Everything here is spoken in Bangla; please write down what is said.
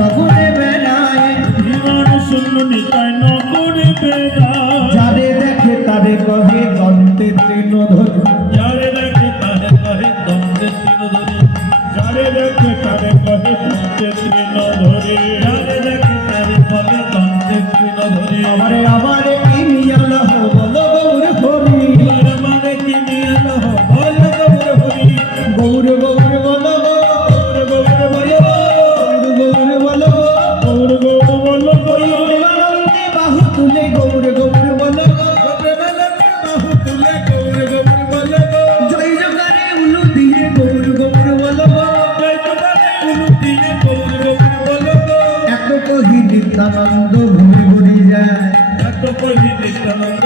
নগরে বেড়ায় জীবন শূন্য নিতাই নগরে বেড়ায় যারে দেখে তারে কহে দন্তে তৃণধরি যারে দেখে তারে কহে দন্তে তৃণধরি যারে দেখে তারে কহে দন্তে তৃণধরি যারে দেখে তারে কহে দন্তে তৃণধরি আমারে আমারে কিনিয়াল হো বলো গৌর হরি আমারে কিনিয়াল হো বলো গৌর হরি গৌর গৌর বলো গৌর গৌর বলো গৌর বলো গৌর গৌর বলো গৌর প্রেমানন্দে বাহু তুলে গৌর গৌর বলো বাহু তুলে গৌর গৌর বলো জয় জগারে উলু দিয়ে গৌর গৌর বলো জয় জগতে উলু দিয়ে গৌর গৌর বলো এত কহি নিত্যানন্দ ঘুরে ঘুরে যায় এত কহি নিত্যানন্দ